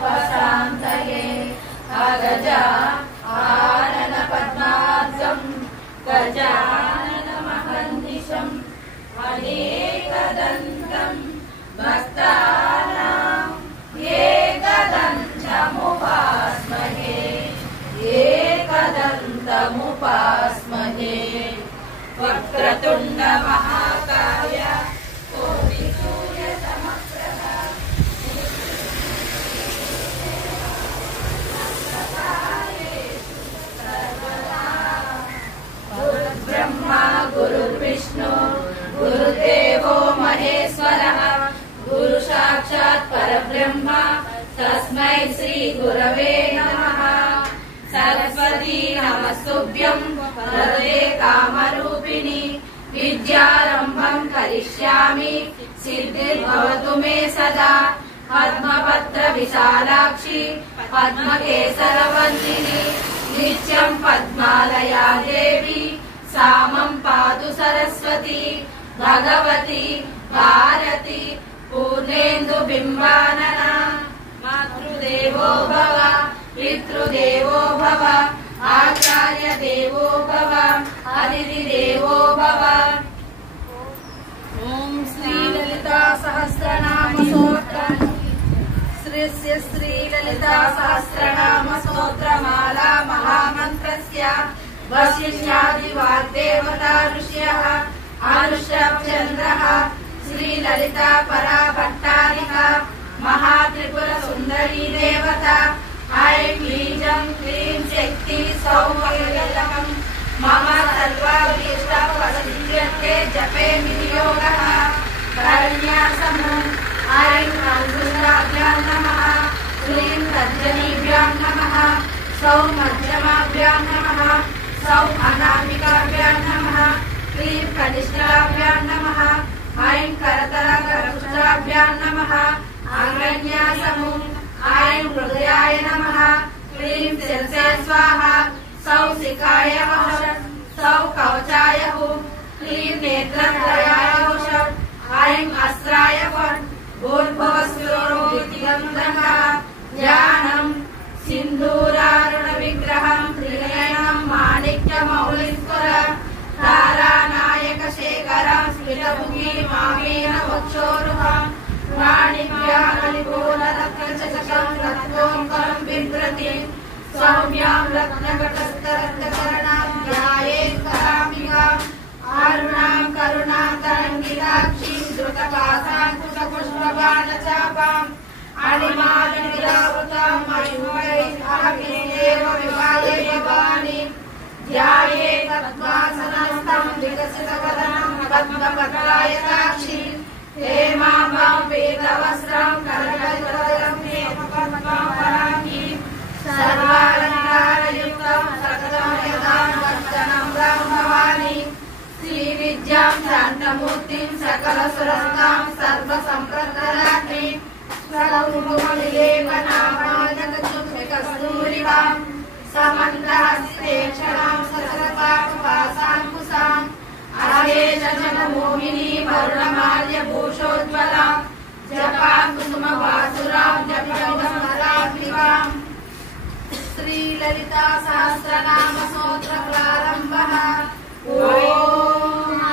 प्रशान्तये अगजा आनन पद्मार्गं गजाननमहर्निशम् अनेकदन्तं भक्तानां एकदन्तमुपास्महे एकदन्तमुपास्महे वक्रतुण्ड महाकाय कोटिसूर्यसमप्रभा गुरुर्ब्रह्मा गुरुर्विष्णु गुरुदेवो महेश्वरः गुरु साक्षात् परब्रह्म तस्मै श्री गुरवे नमः। सरस्वती नमस्तुभ्यं वरदे कामरूपिणि विद्यारम्भं करिष्यामि सिद्धिर्भवतु मे सदा। पद्मपत्र विशालाक्षि पद्मकेसरवर्धिनि नित्यं पद्मालया देवी सामं पातु सरस्वती। भगवती भारती पूर्णेन्दुबिम्बानना मातृदेवो भव पितृदेवो भव आचार्य देवो भव अतिथिदेवो भव। ओम श्री ललिता सहस्रनाम स्तोत्रम् श्रीस्य श्री ललिता सहस्रनाम स्तोत्रमाला महामन्त्रस्य वशिष्ठादि वाग्देवता ऋषयः अनुष्ठप्चन्द्रः श्री ललिता परा भट्टारिका महात्रिपुर सुंदरी देवता ऐं बीजं क्लीं शक्ति सौम्यकं मम सर्वाभीष्टफलसिद्ध्यर्थे जपे विनियोगः। करण्यासमम् ऐं अंगुष्ठाभ्यां नमः क्लीं तर्जनीभ्यां नमः सौं मध्यमाभ्यां नमः सौं अनामिकाभ्यां नमः क्लीं कनिष्ठाभ्यां नमः ऐं करतलकरकुशाभ्यां नमः। आंगन्यासमुम् ऐं हृदयाय नमः क्लीं शिरसे स्वाहा सौं शिखाय वषट् सौं कवचाय हुं क्लीं नेत्रत्रयाय वषट् ऐं अस्त्राय फट् भूर्भुवस्सुरोऽधिगन्धः। ध्यानं सिन्दूरारुणविग्रहं त्रिनयनं माणिक्यमौलिस्फुरं तारानायकशेखरं स्फुटमुखी मामेन वक्षोरुहं प्राणिभ्यानिपूर्णरत्नचषकं रत्नोऽङ्कं बिभ्रतिं सौम्यां रत्नकटस्थरत्नकर्णां ध्यायेत् कराम्बिकाम् आरुणां करुणां तरङ्गिताक्षीं द्रुतपाशाङ्कुशपुष्पबाणचापाम् अणिमादिविरावृतां मयूरैः विवाहे भवानीं ध्यायेत् पद्मासनस्थं विकसितवदनं पद्मपत्रायताक्षीं हेमाम्बां पीतवस्त्रं करकलितवदनं हेमपद्मां वराङ्गीं सर्वालङ्कारयुक्तं सकलमयदां वन्दनं रां भवानीं श्रीविद्यां शान्तमूर्तिं सकलसुरस्तां सर्वसम्प्रदारात्रीं सर्वमुपनिलेपनामानकचुम्बिकस्तूरिकां समन्तहस्ते क्षणां सरलपाकपाशाङ्कुशाम् आदेशजनमोहिनी वरुणमाल्यभूषोज्ज्वलां जपां कुसुमवासुरां जपजगन्मलाग्निवां। श्रीललिता सहस्रनाम स्तोत्र प्रारम्भः। ॐ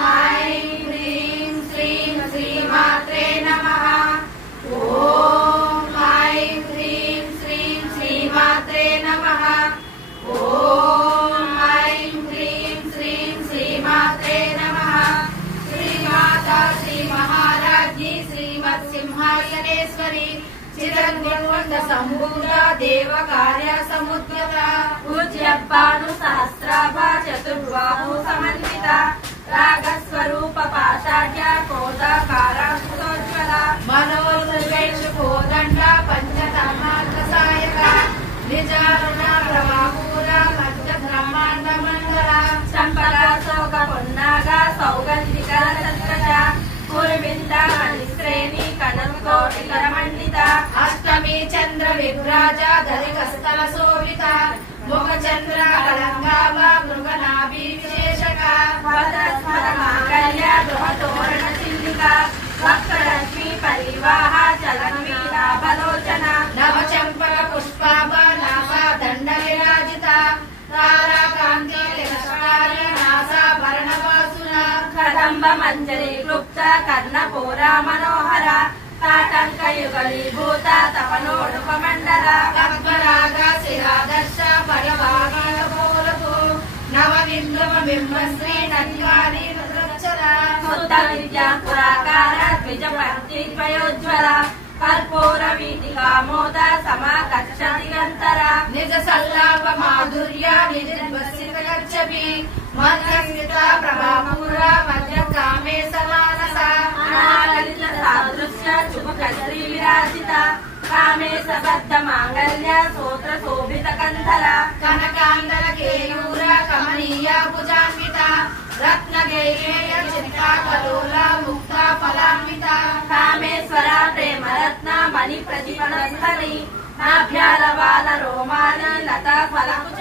ऐं ह्रीं श्रीं श्रीमात्रे नमः। ॐ ऐं ह्रीं श्रीं श्रीमात्रे नमः। ॐ ऐं ह्रीं श्रीं श्रीमात्रे नमः। श्रीमाता श्रीमहाराज्ञी श्रीमत्सिंहासनेश्वरी चिरंजीवसंभूता देवकार्यसमुद्यता पूज्यपानुसहस्राभा चतुर्बाहु समन्विता रागस्वरूप पाषाढ्या कोदाकारांकुशोज्ज्वला मनोर्वेषु कोदण्डा पंचधर्मार्थसायका निजारुणा प्रभापूरा पंचब्रह्माण्डमण्डला चम्पका शोक पुन्नागा सौगन्धिकरा सत्कजा कुर्विन्दा मणिश्रेणी कनकोटिकरमण्डिता अष्टमी चंद्र विभ्राजा धरिकस्थल शोभिता मुखचंद्र अलंगावा मृगनाभि विशेषका भद्रस्मर मांगल्य गृहतोरण चिल्लिका वक्रलक्ष्मी परिवाहा चलन्वीरा बलोचना नवचंप स्तंभ मंजरी क्लुप्त कर्णपूरा मनोहर ताटंक युगलीभूत तपनोडुपमंडल पद्मराग शिरादर्श परिवारपूरतु नवबिंदुम बिंबश्री नन्वारी रुद्रचर शुद्ध विद्या पुराकार द्विजपत्ति द्वयोज्वल कर्पूर वीटिका मोद समाकर्षति गंतर निज सल्लाप माधुर्य निर्वसित गच्छति मध्यस्थिता प्रभापूर मध्य कामे समानसा अनागलित सादृश्य शुभ कजरी विराजिता कामे सबद्ध मांगल्य सोत्र शोभित कंधर कनकांदर केयूर कमनीय भुजान्विता रत्न गैरेय चित्ता कलोला मुक्ता फलान्विता कामेश्वरा प्रेम रत्न मणि प्रतिपण स्थली नाभ्याल बाल रोमानी लता फलकुच